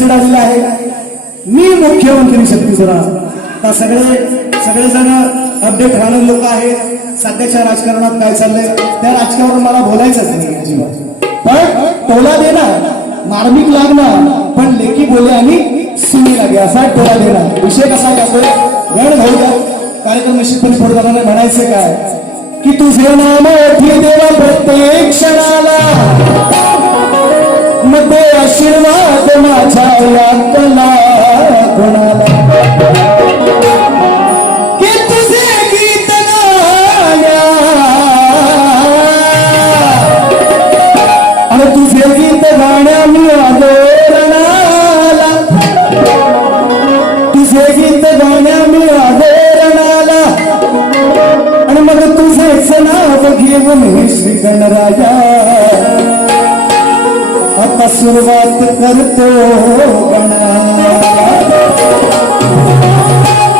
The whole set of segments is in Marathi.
मेसेज आलेला आहे, मी मुख्यमंत्री शक्तीचा. सगळेजण अपडेट राहणारे लोक आहेत. सध्याच्या राजकारणात काय चाललंय त्या राजकारणावर मला बोलायचंच नाही अजिबात. पण टोला देणार, मार्मिक लागणार, पण लेखी बोले आणि सुनी लागे असा टोला देणार. विषय कसा करतोय गण भाऊ द्या कार्यक्रम निश्चितपणे पुढे जाणार. म्हणायचं काय की तुझे नाम ओठी देवा प्रत्येक क्षणाला, मध्ये आशीर्वाद माझ्या यातला कोणाला, की तुझे गीत गाया आणि तुझे गीत गाण्या मी आलो रणाला, तुझे गीत गाण्या मी आलो रणाला, आणि मग तुझेच नाव घेऊन हे श्री गणराया आता सुरुवात करतो गणा.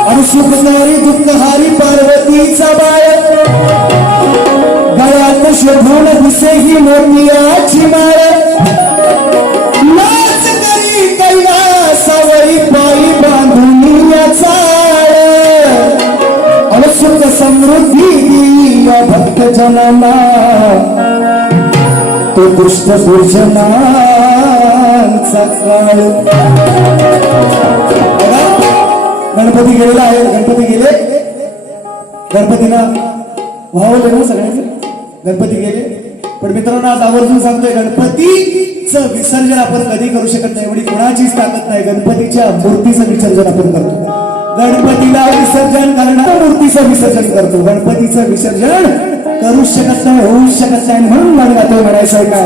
आणि सुखकारी दुःखहारी पार्वतीचा बाळ, गळ्यात शोभून दिसे ही मोतियाची माळ, नाच करी कैलासावरी पायी बांधून या चाळ, आणि सुख समृद्धी दिया भक्त जनांना तो दुष्ट दुर्जनांचा काळ. गणपती गेलेला आहे, गणपती गेले, गणपतीला वाहवले ना सगळ्यांनी, गणपती गेले. पण मित्रांनो आज आवर्जून सांगतोय गणपतीचं विसर्जन आपण कधी करू शकत नाही, एवढी कोणाचीच ताकद नाही. गणपतीच्या मूर्तीचं विसर्जन आपण करतो. गणपतीला विसर्जन करणार, मूर्तीचं विसर्जन करतो. गणपतीचं विसर्जन करू शकत नाही, होऊ शकत नाही, म्हणून मन गातो. म्हणायचं काय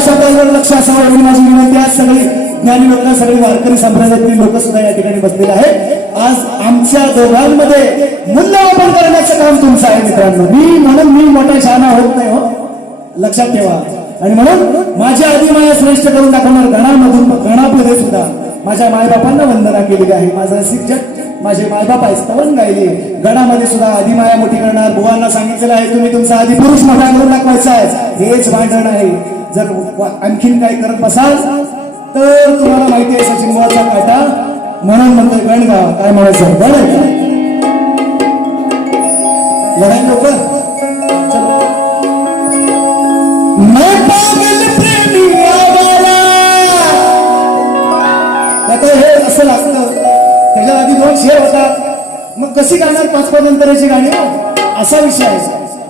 शब्दावर लक्ष असावं एवढी माझी विनंती. आज सगळी ज्ञानी लोक, सगळी वारकरी संप्रदायातली लोक सुद्धा या ठिकाणी बसलेले आहेत. आज आमच्या दोघांमध्ये मूल्यमापन करण्याचं काम तुमचं आहे मित्रांनो. म्हणून मी मोठा शहाणा होत नाही हो, लक्षात ठेवा. आणि म्हणून माझ्या आदिमाया श्रेष्ठ करून दाखवणार गणामधून गणामध्ये सुद्धा माझ्या मायबापांना वंदना केलेली आहे. माझा रसिक जग माझे मायबाप आहे, स्तवन गायले. गणामध्ये सुद्धा आदिमाया मोठी करणार. बुवांना सांगितलेलं आहे तुम्ही तुमचा आधी पुरुष मोठा करून दाखवायचा आहे, हेच भांडण आहे. जर आणखीन काय करत बसाल तर तुम्हाला माहिती आहे सचिन बुवाचा काटा. म्हणून म्हणतोय गण गा, काय म्हणायचं गण लढाई लवकर. आता हे असं लागतं, त्याच्या आधी 2 शेर होतात, मग कशी गाणार 5-5 नंतरची गाणी असा विषय आहे.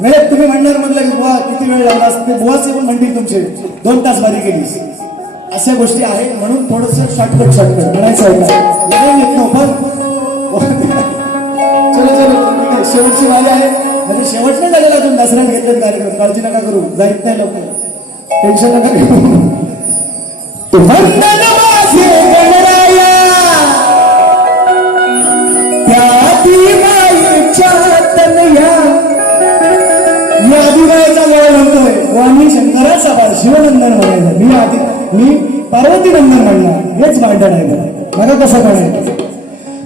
वेळेत तुम्ही म्हणणार म्हटलं की बुवा किती वेळ लागला असते, बुवाचे पण म्हणतील तुमचे 2 तास बारी केली, अशा गोष्टी आहेत. म्हणून थोडस शॉर्टकट म्हणायचं आहे का येत नो पण चलो शेवटची वारी आहे. म्हणजे शेवट नाही झालेला, अजून दसऱ्यात घेतलेत कार्यक्रम, काळजी नका करू, जायत नाही लवकर, टेन्शन नका घेऊ. मी शंकराचा बाळ शिवनंदन म्हणायचं, मी पार्वती नंदन म्हणणार, हेच भांडण आहे. बघा कसं म्हणायचं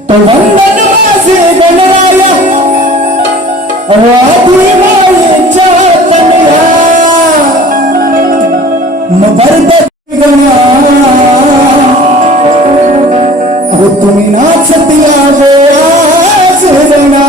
तो वंदन माझे गणराया आदिमायेच्या तनया मर्द गणा अहो तुम्ही नाचती आले आज गणा.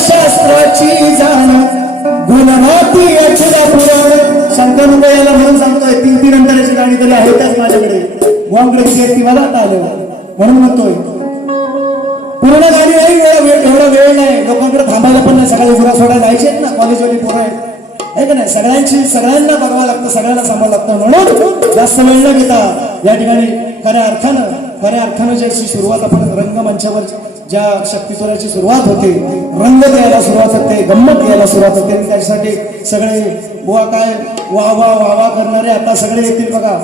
शास्त्राची जाण गुणवती अक्षरा पुराण शंकरमुळे याला म्हणून सांगतोय 3-3 अंतराची गाणी तरी आहेतच माझ्याकडे गोंकडे किती ती मला आता आलं म्हणून म्हणतोय पूर्ण गाणी नाही एवढा वेळ नाही लोकांकडे थांबायला पण नाही सगळ्या जुरा सोडायला जायचे ना कॉलेजवाली पोरं आहे का नाही सगळ्यांना बघावं लागतं सगळ्यांना सांभाळावं लागतं म्हणून जास्त वेळ न घेता या ठिकाणी खऱ्या अर्थानं ज्याची सुरुवात आपण रंगमंचावर ज्या शक्तिस्वराची सुरुवात होते रंग द्यायला सुरुवात होते गंमत द्यायला सुरुवात होते त्यासाठी सगळे बुवा काय वा वा वा वा करणारे आता सगळे येतील बघा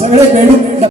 सगळे बेडूक